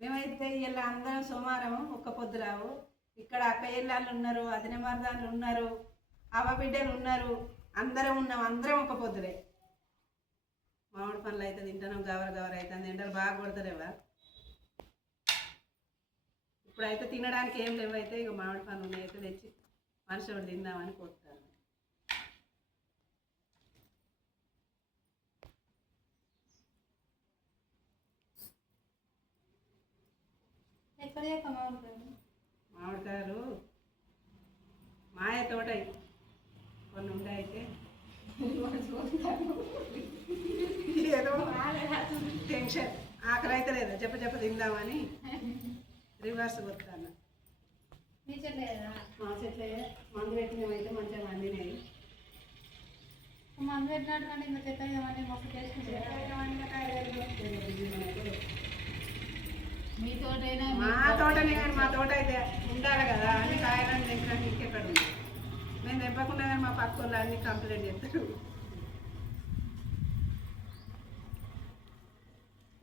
మేమైతే ఇలా అందరం సోమవారం ఒక్క పొద్దురావు. ఇక్కడ అక్కయ్యళ్ళు ఉన్నారు, అదిన మరదాలు ఉన్నారు, అవ్వ బిడ్డలు ఉన్నారు, అందరం ఉన్నాం. అందరం ఒక పొద్దులే. మామిడి పండ్లు అయితే తింటాను, గవర అవుతుంది. ఎండలు బాగా కొడతారేవా. ఇప్పుడైతే తినడానికి ఏం లేవైతే ఇక మామిడి పండ్లు ఉన్నాయితే తెచ్చి మనిషి ఒకటి తిందామని కోరుతాను. మామిడికాయలు మాయ తోట కొన్ని ఉంటాయి. అయితే ఏదో టెన్షన్ ఆకలి అయితే లేదా చెప్ప తిందామని రివర్స్ కొడతాను. మా చెట్లే మందు పెట్టినవైతే మంచిగా మందినాయి. మందు పెట్టినట్టు అంటే ఇంకా చెత్త మొక్క చేసుకుంటే మీ తోటైనా మా తోటనే కానీ మా తోట అయితే ఉండాలి కదా. అన్ని కాయలను తెచ్చినట్టు ఇంకెక్కడ ఉంది. మేము తెప్పకుండా కానీ మా పక్క వాళ్ళు అన్ని కంప్లైంట్ చేస్తారు.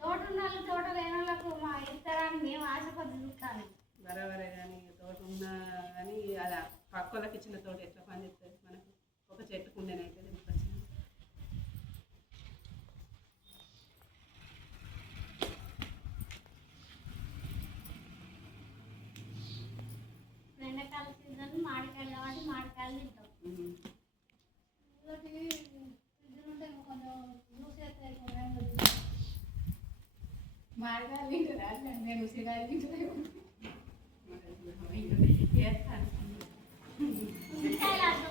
తోట ఉన్న తోట లేని వాళ్ళకు మా ఇస్తారని మేము ఆశపడి చూస్తాను. బరాబరే కానీ తోట ఉన్నా కానీ అది పక్క వాళ్ళకి ఇచ్చిన తోట ఎట్లా పనిచేస్తుంది. మనకు ఒక చెట్టుకుండేనైతే తెంపుకొచ్చింది. ఎండాకాల సీజన్ మామిడికాయలు కాబట్టి మామిడికాయలు తింటాం. మామిడికాయలు తింటారా? నేను ఉసిరికాయలు తింటాను.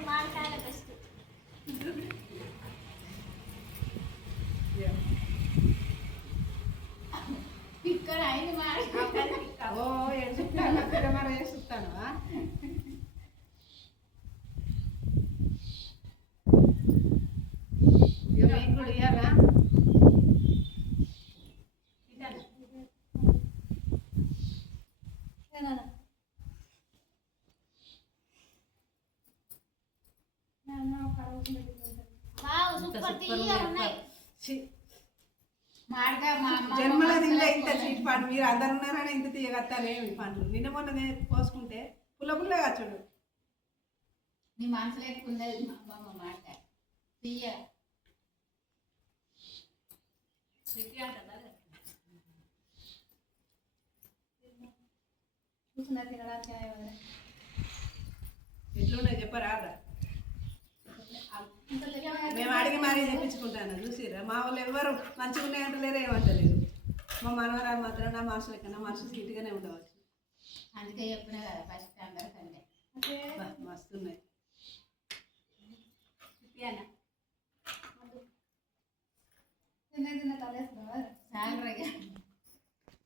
మామిడికాయల బెస్ట్. ఇక్కడ అయింది మామిడికాయ. ఓ ఏం చెప్తాను అక్కడ మరి ఏం చెప్తాను. మీకు కూడా ఇవ్వాలా? జన్మలో తింటే ఇంత స్వీట్ పండు మీరు అందరు ఉన్నారని ఇంత తీయగత్తానేమి పండ్లు. నిన్న మొన్న పోసుకుంటే పుల్ల చూడు. నీ మనసులో ఎక్కువ మాట తీయ ఎట్లున్నాయి చెప్పరా? మేము అడిగి మరీ చెప్పించుకుంటాను. చూసిరా మా వాళ్ళు ఎవరు మంచిగా ఉన్నాయంటలేరు, ఏమంటలేరు. మా మనవరాలు మాత్రం నా మనసులో కన్నా మనసు సీటుగానే ఉండవచ్చు. అందుకే చెప్పినా కదా ఫస్ట్ అందరికంటే మస్తున్నాయి. తిన్న తలేస్తున్నావా?